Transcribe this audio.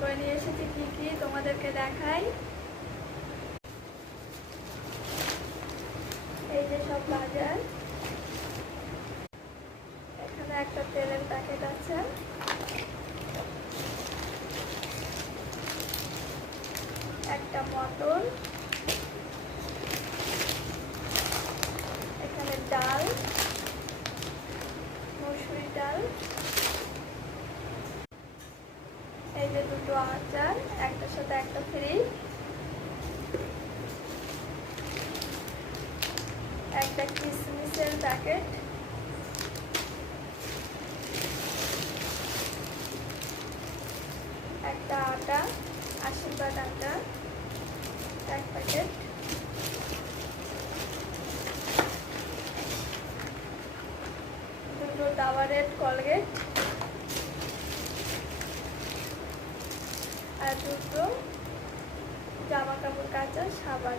করে নিয়ে এসেছি কি কি তোমাদেরকে দেখাই। এই যে সব বাজার, এখানে একটা তেলের প্যাকেট আছে, একটা মটর, এখানে ডাল, মসুরি ডাল, এই যে দুটো আচার, একটার সাথে একটা ফ্রি, একটা কিশমিশের প্যাকেট, একটা আটা, আশীর্বাদ আটা এক প্যাকেট, দুটো ডাবরের কলগেট আর দুটো জামা কাপড় কাচার সাবান।